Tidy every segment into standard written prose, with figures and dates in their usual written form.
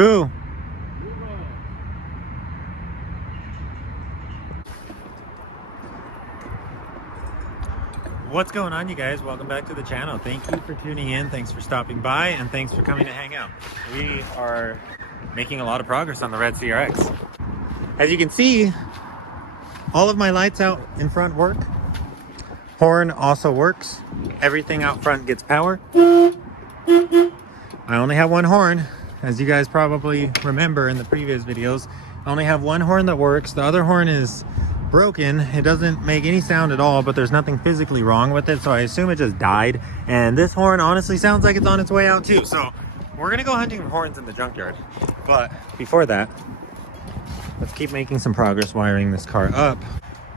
Who? What's going on, you guys? Welcome back to the channel. Thank you for tuning in. Thanks for stopping by, and thanks for coming to hang out. We are making a lot of progress on the red CRX. As you can see, all of my lights out in front work. Horn also works. Everything out front gets power. I only have one horn. As you guys probably remember in the previous videos, I only have one horn that works. The other horn is broken. It doesn't make any sound at all, but there's nothing physically wrong with it, so I assume it just died. And this horn honestly sounds like it's on its way out too. So we're gonna go hunting for horns in the junkyard. But before that, let's keep making some progress wiring this car up.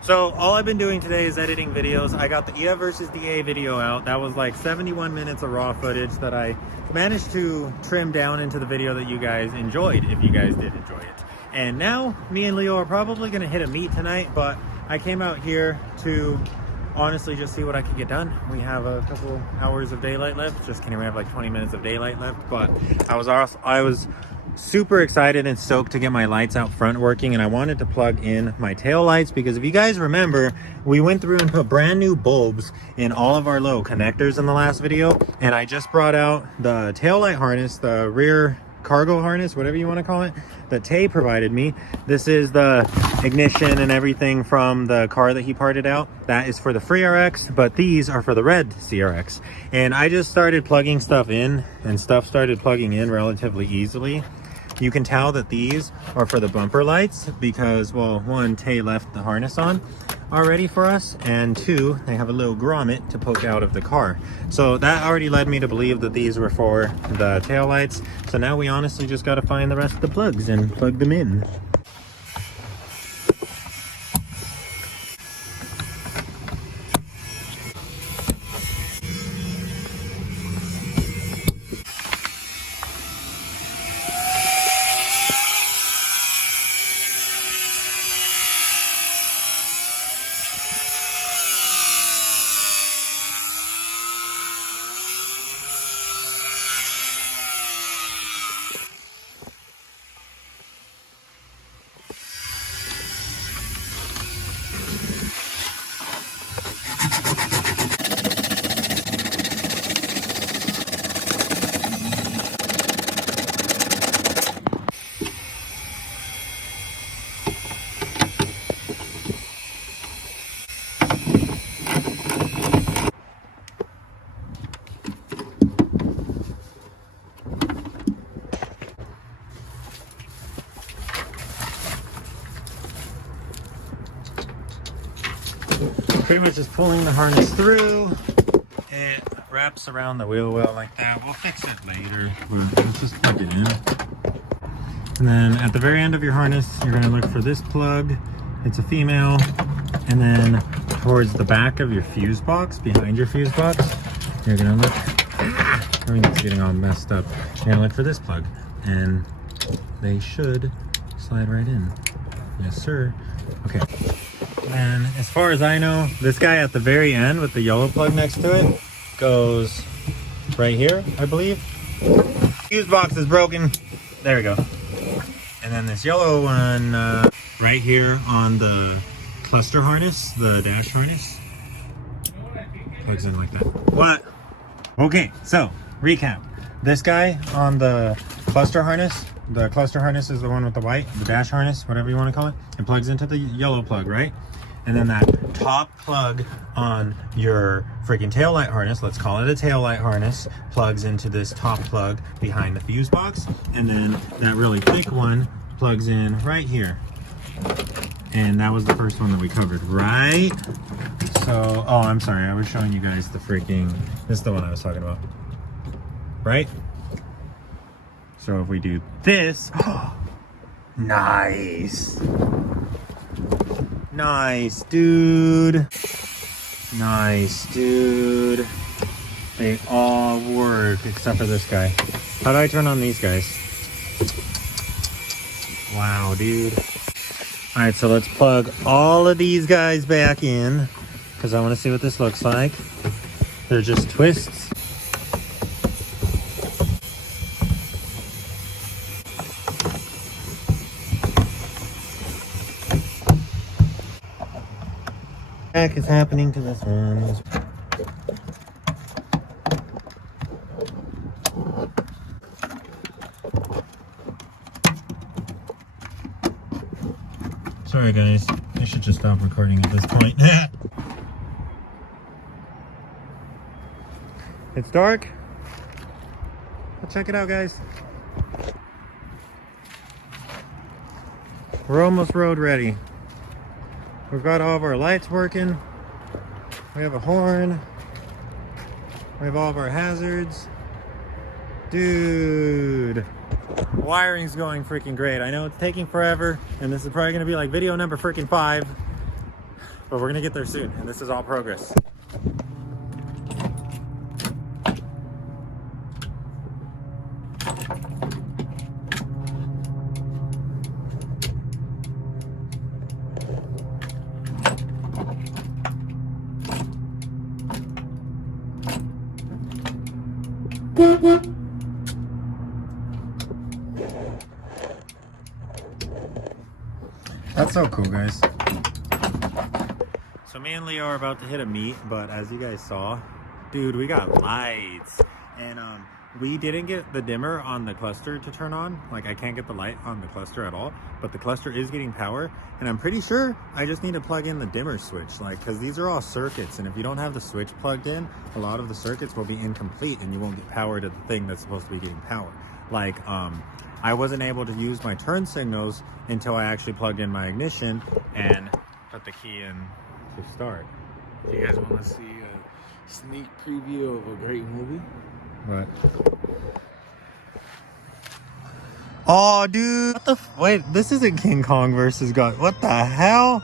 So all I've been doing today is editing videos. I got the EF versus DA video out. That was like 71 minutes of raw footage that I managed to trim down into the video that you guys enjoyed, if you guys did enjoy it. And now me and Leo are probably gonna hit a meet tonight, but I came out here to honestly just see what I could get done. We have a couple hours of daylight left. Just kidding, we have like 20 minutes of daylight left, but I was super excited and stoked to get my lights out front working, and I wanted to plug in my tail lights because if you guys remember, we went through and put brand new bulbs in all of our little connectors in the last video, and I just brought out the tail light harness, the rear cargo harness, whatever you want to call it, that Tay provided me. This is the ignition and everything from the car that he parted out. That is for the Free RX, but these are for the red CRX. And I just started plugging stuff in, and stuff started plugging in relatively easily. You can tell that these are for the bumper lights because, well, one, Tay left the harness on already for us, and two, they have a little grommet to poke out of the car. So that already led me to believe that these were for the tail lights. So now we honestly just got to find the rest of the plugs and plug them in. Pretty much just pulling the harness through. It wraps around the wheel well like that. We'll fix it later. Let's just plug it in. And then at the very end of your harness, you're going to look for this plug. It's a female. And then towards the back of your fuse box, behind your fuse box, you're going to look. Everything's getting all messed up. You're going to look for this plug. And they should slide right in. Yes, sir. Okay. And as far as I know, this guy at the very end with the yellow plug next to it goes right here, I believe. Fuse box is broken. There we go. And then this yellow one right here on the cluster harness, the dash harness, plugs in like that. What? Okay, so recap. This guy on the cluster harness is the one with the white, the dash harness, whatever you want to call it. It plugs into the yellow plug, right? And then that top plug on your freaking taillight harness, let's call it a taillight harness, plugs into this top plug behind the fuse box. And then that really thick one plugs in right here. And that was the first one that we covered, right? So, oh, I'm sorry. I was showing you guys the freaking, this is the one I was talking about, right? So if we do this, nice. Nice, dude. Nice, dude. They all work except for this guy. How do I turn on these guys? Wow, dude. All right, so let's plug all of these guys back in because I want to see what this looks like. They're just twists. Heck is happening to this one? Sorry guys, I should just stop recording at this point. It's dark. Check it out guys. We're almost road ready. We've got all of our lights working. We have a horn. We have all of our hazards. Dude. Wiring's going freaking great. I know it's taking forever, and this is probably gonna be like video number freaking 5, but we're gonna get there soon, and this is all progress. That's so cool, guys. So me and Leo are about to hit a meet, but as you guys saw, dude, we got lights. And we didn't get the dimmer on the cluster to turn on. Like, I can't get the light on the cluster at all, but the cluster is getting power. And I'm pretty sure I just need to plug in the dimmer switch, like, because these are all circuits. And if you don't have the switch plugged in, a lot of the circuits will be incomplete and you won't get power to the thing that's supposed to be getting power. Like, I wasn't able to use my turn signals until I actually plugged in my ignition and put the key in to start. Do you guys want to see a sneak preview of a great movie? What? Oh, dude. What the wait, this isn't King Kong versus God. What the hell?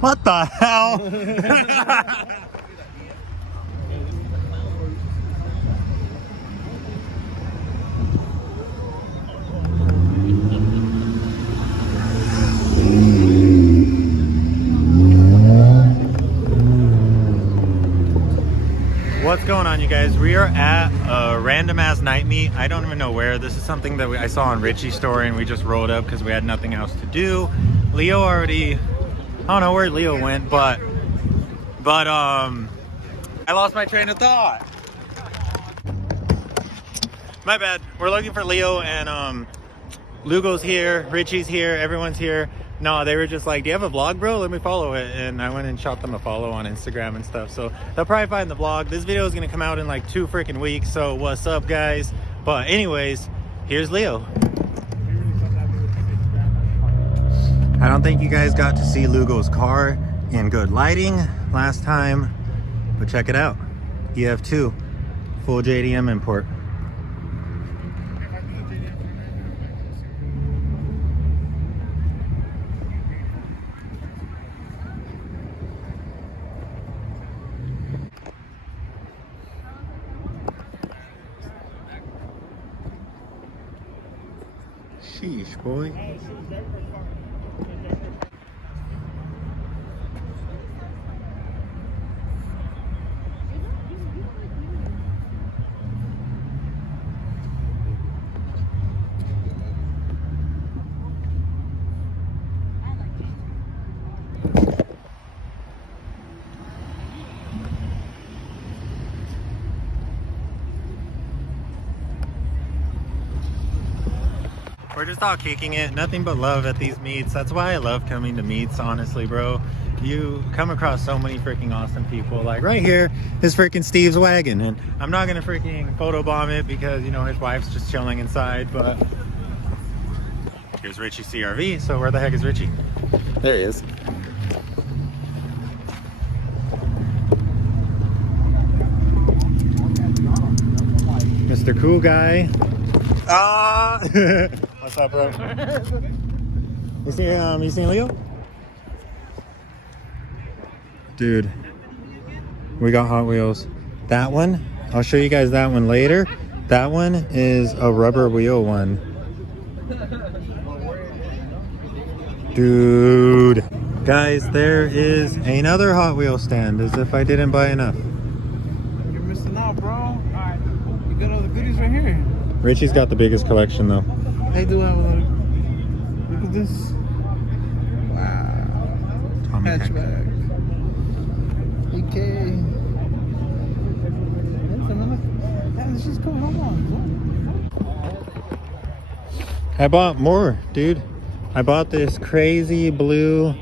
What the hell? What's going on, you guys? We are at a random ass night meet. I don't even know where. This is something that I saw on Richie's story and we just rolled up because we had nothing else to do. Leo already, I don't know where Leo went, but I lost my train of thought. My bad. We're looking for Leo and LUGO'S here, Richie's here, everyone's here. No, they were just like, do you have a vlog, bro? Let me follow it. And I went and shot them a follow on Instagram and stuff. So they'll probably find the vlog. This video is going to come out in like 2 freaking weeks. So what's up, guys? But anyways, here's Leo. I don't think you guys got to see LUGO'S car in good lighting last time. But check it out. EF2, full JDM import. Sheesh, boy. We're just all kicking it, nothing but love at these meets. That's why I love coming to meets, honestly, bro. You come across so many freaking awesome people. Like right here is freaking Steve's wagon, and I'm not gonna freaking photobomb it because, you know, his wife's just chilling inside, but here's Richie's CRV. So where the heck is Richie? There he is. Mr. Cool Guy. Ah! What's up, bro? You seen Leo? Dude, we got Hot Wheels. That one, I'll show you guys that one later. That one is a rubber wheel one. Dude. Guys, there is another Hot Wheels stand, as if I didn't buy enough. You're missing out, bro. Alright, you got all the goodies right here. Richie's got the biggest collection, though. They do have a little. Look at this. Wow. Tommy hatchback. EK. Let's just go home. I bought more, dude. I bought this crazy blue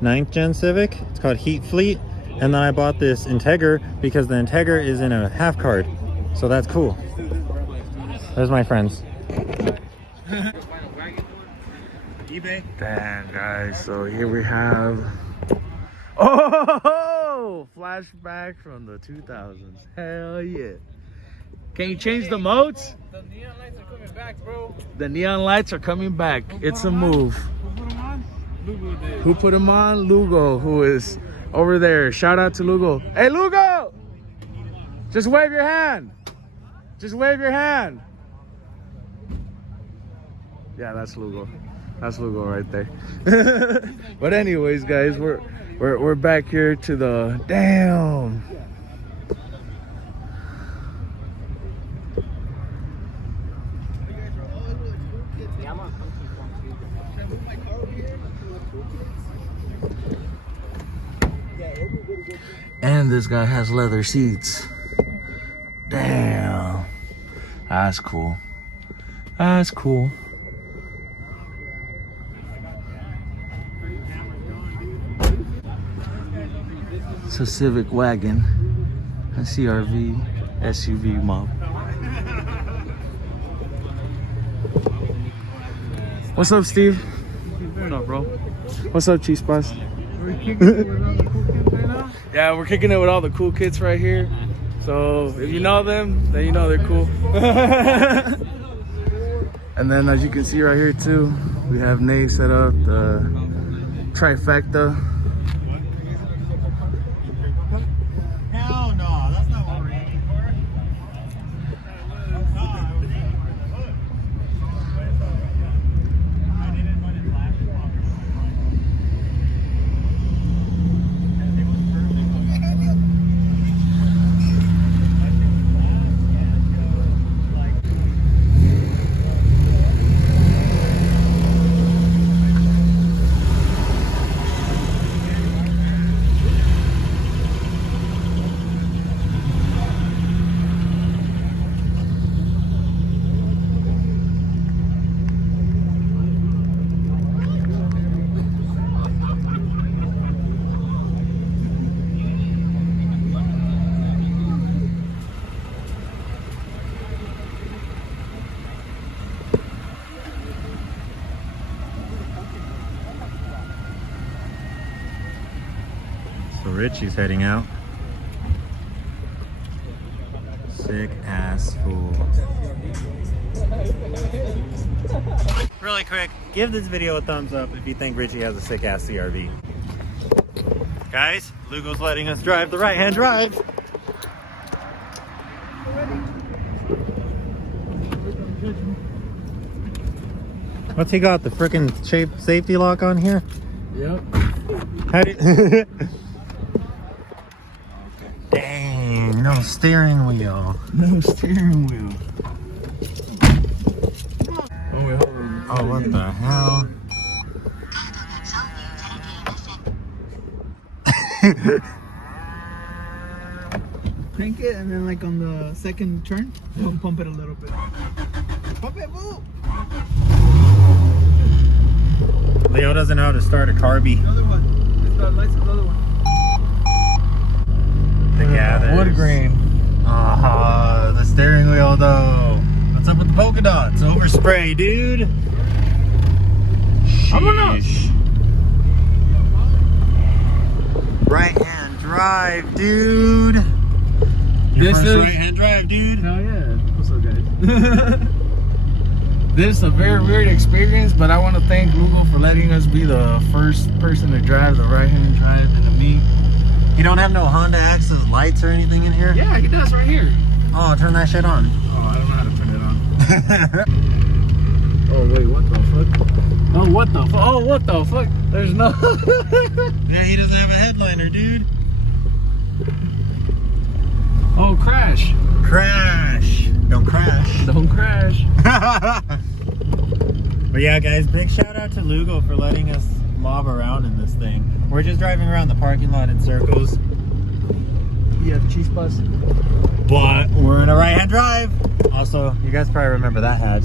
9th gen Civic. It's called Heat Fleet. And then I bought this Integra because the Integra is in a half card. So that's cool. There's my friends. eBay. Damn, guys. So here we have... Oh! Flashback from the 2000s. Hell yeah. Can you change the modes? The neon lights are coming back, bro. The neon lights are coming back. It's a move. Who put them on? Lugo did. Who put them on? Lugo, who is over there. Shout out to Lugo. Hey, Lugo! Just wave your hand. Just wave your hand. Yeah, that's Lugo. That's Lugo right there. But anyways, guys, we're back here to the damn. And this guy has leather seats. Damn. That's cool. That's cool. It's a Civic wagon. A CRV SUV mob. What's up, Steve? What up, bro? What's up, Cheese Spots? We're kicking it with all the cool kids right now. Yeah, we're kicking it with all the cool kids right here. So if you know them, then you know they're cool. And then as you can see right here too, we have Nate set up the trifecta. Hell no, that's not what we're aiming for. I didn't want it last long. So Richie's heading out. Sick ass fool. Really quick, give this video a thumbs up if you think Richie has a sick ass CRV. Guys, Lugo's letting us drive the right-hand drive. What's he got? The freaking safety lock on here? Yep. How do you... Dang, no steering wheel. No steering wheel. Oh wait, hold on. Oh, what the hell? Crank it, and then like on the second turn, pump it a little bit. Pump it, move. Leo doesn't know how to start a carby. Another one. It's the license, another one. The gathers. Wood grain. The steering wheel though. What's up with the polka dots? Overspray, dude. Sheesh. Right hand drive, dude. Your This first is- right hand drive, dude. Hell yeah. What's up, guys? This is a very weird experience, but I want to thank Lugo for letting us be the first person to drive the right-hand drive in the meet. You don't have no Honda Access lights or anything in here? Yeah, he does right here. Oh, turn that shit on. Oh, I don't know how to turn it on. Oh, wait, what the fuck? Oh, what the fuck? Oh, what the fuck? There's no... Yeah, he doesn't have a headliner, dude. Oh, crash. Crash. Don't crash. Don't crash. But yeah, guys, big shout out to Lugo for letting us mob around in this thing. We're just driving around the parking lot in circles. EF cheese bus. But we're in a right-hand drive. Also, you guys probably remember that hatch.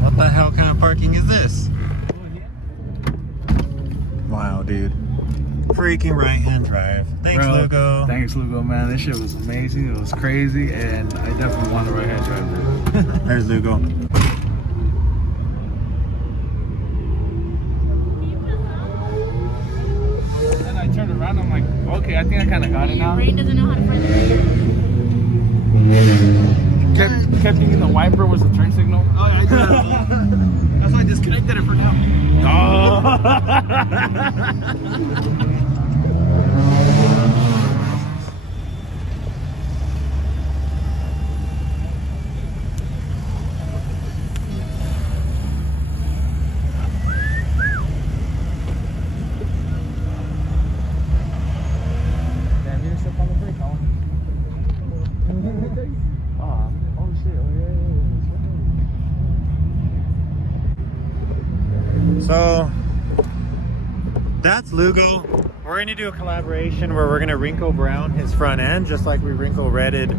What the hell kind of parking is this? Wow, dude. Freaking right-hand drive. Thanks, Bro, Lugo. Thanks, Lugo, man. This shit was amazing. It was crazy, and I definitely want a right-hand drive. There's Lugo. Then I turned around, I'm like, okay, I think I kind of got it now. Your brain doesn't know how to find the radio. Kept thinking the wiper was a turn signal. Oh, yeah, I did that. That's why I disconnected it for now. Damn, you didn't step on the brake, Colin. Oh shit, oh yeah. So that's Lugo. We're gonna do a collaboration where we're gonna wrinkle brown his front end, just like we wrinkle redded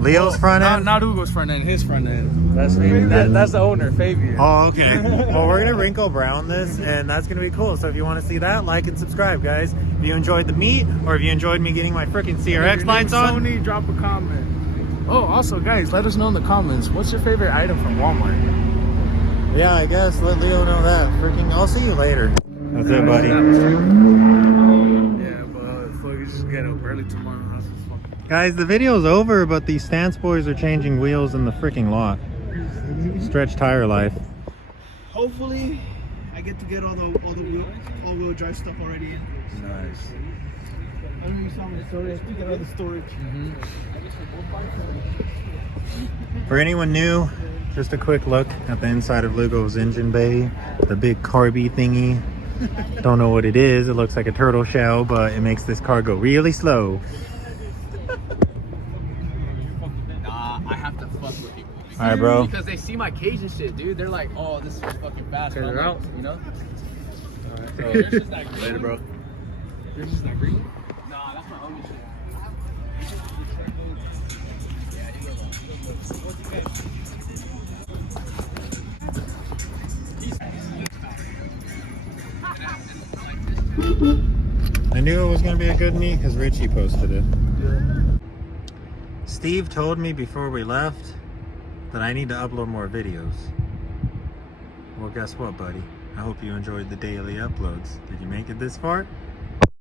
Leo's front end. Not Hugo's front end, his front end. That's me. That's the owner, Fabian. Oh, okay. Well, we're gonna wrinkle brown this, and that's gonna be cool. So if you want to see that, like and subscribe, guys. If you enjoyed the meet, or if you enjoyed me getting my freaking CRX lights on, Sony, drop a comment. Oh, also, guys, let us know in the comments. What's your favorite item from Walmart? yeah, I guess let Leo know that. Freaking, I'll see you later. That's it, buddy. Yeah, but fuck, you just get up early tomorrow. That's just fucking. Guys, the video's over, but these stance boys are changing wheels in the freaking lot. Stretch tire life. Hopefully, I get to get all the all-wheel drive stuff already in. Nice. I don't know if you saw my storage. Speaking of the storage. For anyone new, just a quick look at the inside of Lugo's engine bay. The big carby thingy. Don't know what it is. It looks like a turtle shell, but it makes this car go really slow. Nah, I have to fuck with people. All right, bro. Because they see my cage and shit, dude. They're like, oh, this is fucking fast. Turn But it I'm out. like, you know? So, Yours is that green. later, bro. Yours is that green? Nah, that's my only shit. I knew it was going to be a good meet because Richie posted it. Steve told me before we left that I need to upload more videos. Well, guess what, buddy? I hope you enjoyed the daily uploads. Did you make it this far?